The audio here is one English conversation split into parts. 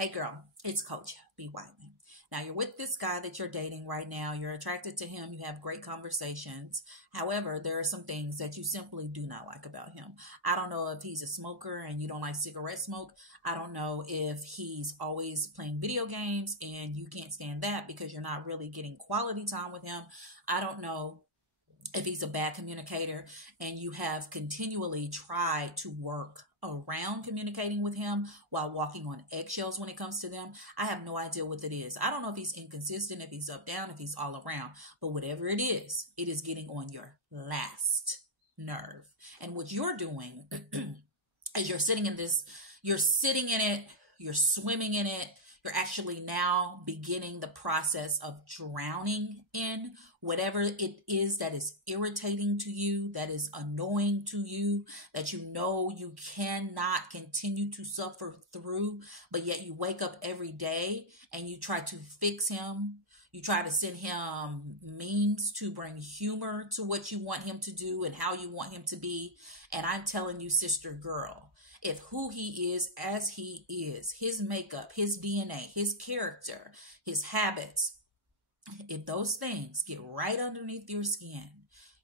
Hey girl, it's Coach B. Whiteman. Now you're with this guy that you're dating right now. You're attracted to him. You have great conversations. However, there are some things that you simply do not like about him. I don't know if he's a smoker and you don't like cigarette smoke. I don't know if he's always playing video games and you can't stand that because you're not really getting quality time with him. I don't know if he's a bad communicator and you have continually tried to work around communicating with him while walking on eggshells when it comes to them. I have no idea what it is. I don't know if he's inconsistent, if he's up, down, if he's all around, but whatever it is getting on your last nerve. And what you're doing is you're sitting in it, you're swimming in it. You're actually now beginning the process of drowning in whatever it is that is irritating to you, that is annoying to you, that you know you cannot continue to suffer through, but yet you wake up every day and you try to fix him. You try to send him memes to bring humor to what you want him to do and how you want him to be. And I'm telling you, sister girl, if who he is as he is, his makeup, his DNA, his character, his habits, if those things get right underneath your skin,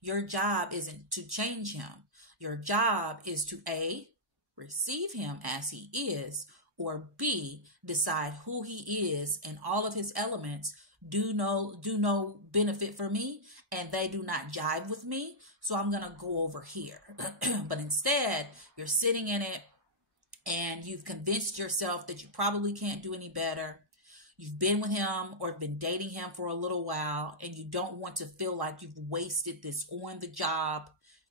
your job isn't to change him. Your job is to A, receive him as he is, or B, decide who he is and all of his elements do no benefit for me and they do not jive with me. So I'm going to go over here. But instead, you're sitting in it and you've convinced yourself that you probably can't do any better. You've been with him or been dating him for a little while and you don't want to feel like you've wasted this on the job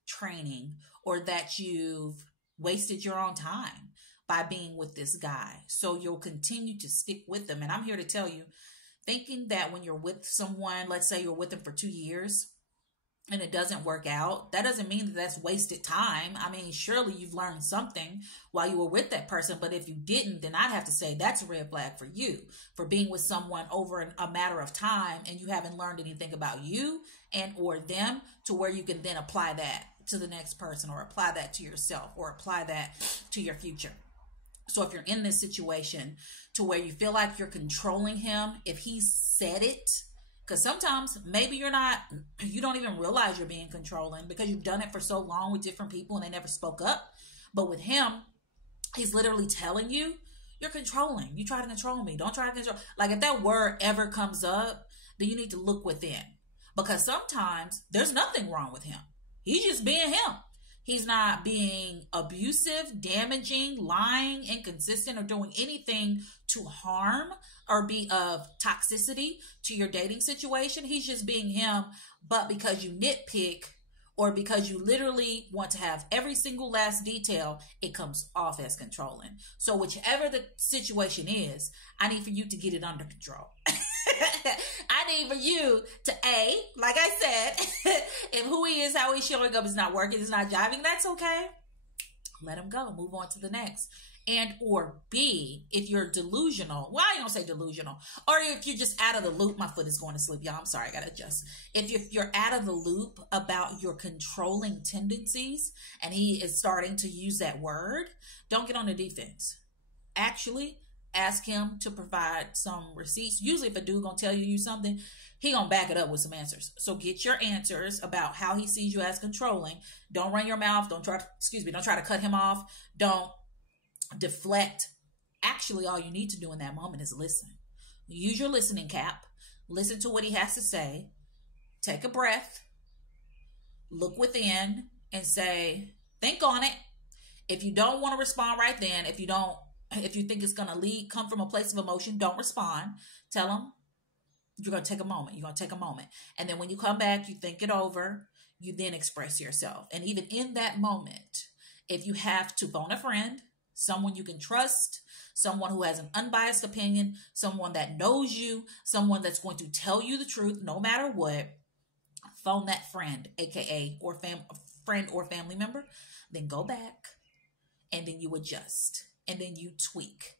training or that you've wasted your own time by being with this guy. So you'll continue to stick with them. And I'm here to tell you, thinking that when you're with someone, let's say you're with them for 2 years and it doesn't work out, that doesn't mean that that's wasted time. I mean, surely you've learned something while you were with that person. But if you didn't, then I'd have to say that's a red flag for you for being with someone over a matter of time and you haven't learned anything about you and or them to where you can then apply that to the next person or apply that to yourself or apply that to your future. So if you're in this situation to where you feel like you're controlling him, if he said it, because sometimes maybe you don't even realize you're being controlling because you've done it for so long with different people and they never spoke up. But with him, he's literally telling you, you're controlling. You try to control me. Don't try to control. Like if that word ever comes up, then you need to look within because sometimes there's nothing wrong with him. He's just being him. He's not being abusive, damaging, lying, inconsistent, or doing anything to harm or be of toxicity to your dating situation. He's just being him. But because you nitpick or because you literally want to have every single last detail, it comes off as controlling. So whichever the situation is, I need for you to get it under control. I need for you to A, like I said, if who he is, how he's showing up is not working, is not jiving, that's okay. Let him go. Move on to the next. And or B, if you're delusional, well, I don't say delusional, or if you're just out of the loop, my foot is going to sleep, y'all. I'm sorry, I got to adjust. If you're out of the loop about your controlling tendencies and he is starting to use that word, don't get on the defense. Actually, ask him to provide some receipts. Usually if a dude gonna tell you something, he gonna back it up with some answers. So get your answers about how he sees you as controlling. Don't run your mouth. Don't try to cut him off. Don't deflect. Actually, all you need to do in that moment is listen. Use your listening cap. Listen to what he has to say. Take a breath. Look within and say, think on it. If you don't want to respond right then, if you think it's going to come from a place of emotion, don't respond. Tell him you're going to take a moment. You're going to take a moment. And then when you come back, you think it over. You then express yourself. And even in that moment, if you have to phone a friend, someone you can trust, someone who has an unbiased opinion, someone that knows you, someone that's going to tell you the truth no matter what, phone that friend, aka friend or family member, then go back and then you adjust. And then you tweak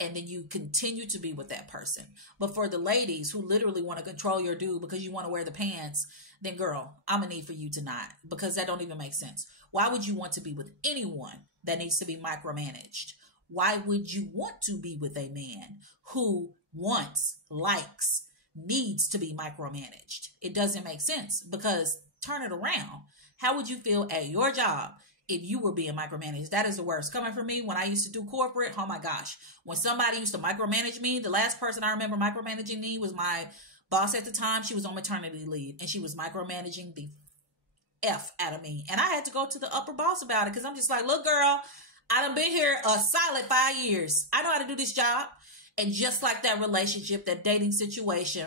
and then you continue to be with that person. But for the ladies who literally want to control your dude because you want to wear the pants, then girl, I'm going to need for you to not, because that don't even make sense. Why would you want to be with anyone that needs to be micromanaged Why would you want to be with a man who wants, likes, needs to be micromanaged? It doesn't make sense, because turn it around. How would you feel at your job if you were being micromanaged? That is the worst. Coming from me, when I used to do corporate, oh my gosh. When somebody used to micromanage me, the last person I remember micromanaging me was my boss at the time. She was on maternity leave, and she was micromanaging the F out of me. And I had to go to the upper boss about it, because I'm just like, look, girl, I done been here a solid 5 years. I know how to do this job. And just like that relationship, that dating situation,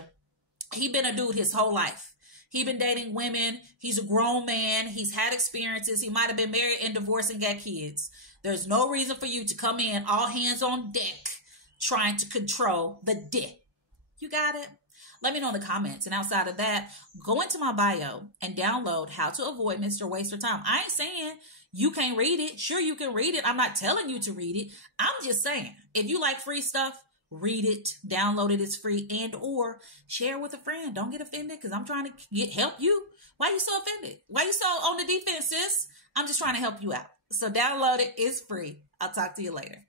he been a dude his whole life. He been dating women. He's a grown man. He's had experiences. He might have been married and divorced and got kids. There's no reason for you to come in all hands on deck trying to control the dick. You got it? Let me know in the comments. And outside of that, go into my bio and download How to Avoid Mr. Waste Your Time. I ain't saying you can't read it. Sure, you can read it. I'm not telling you to read it. I'm just saying, if you like free stuff, read it, download it. It's free, and or share with a friend. Don't get offended, because I'm trying to help you. Why are you so offended? Why are you so on the defense, sis? I'm just trying to help you out. So download it. It's free. I'll talk to you later.